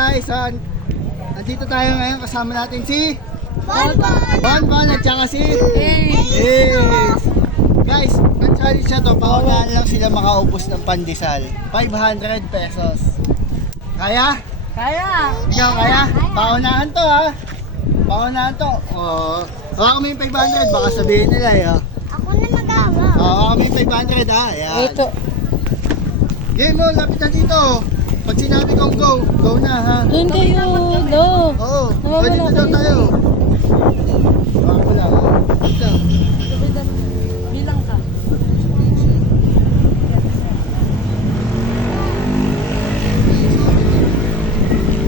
guys, andito tayo ngayon, kasama natin si Bonbon at saka si Ace. Guys, ang challenge na to, paunahan lang sila makaubos ng pandesal. 500 pesos. Kaya? Kaya. Ikaw kaya? Paunahan to ha. Paunahan to. Oh, hawakan mo yung 500, baka sabihin nila eh. Oh. Ako na magawa. Hawakan mo yung 500 ha. Ayan. Ito. Game mo, lapit na dito. Pag sinabi kong go, go na ha. Doon kayo. Do. Oo, Nawawala pwede na daw kayo. tayo. Hawakan mo lang ha. Ito. Bilang ka.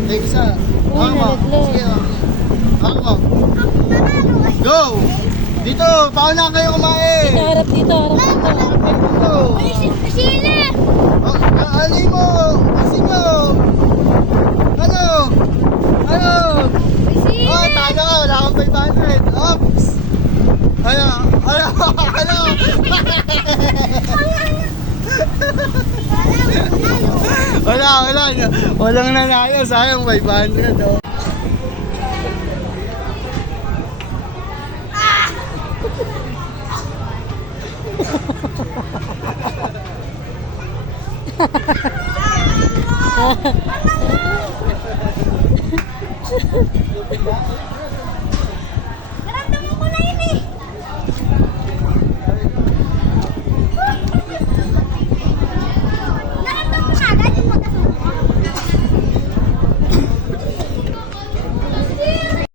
Ay, isa. Hawakan mo. nalaglag. Sige, hawakan mo. Go! Dito, pauna kayo kumain. Dito, harap dito. Harap dito. Dito. Sila! Oh, alay mo! Kasi mo! Ano? Ano? Oh, talo ka! Wala akong 500! Oops! Ano? Ano? Ano? Wala! Walang nanalo! Sayang 500 oh!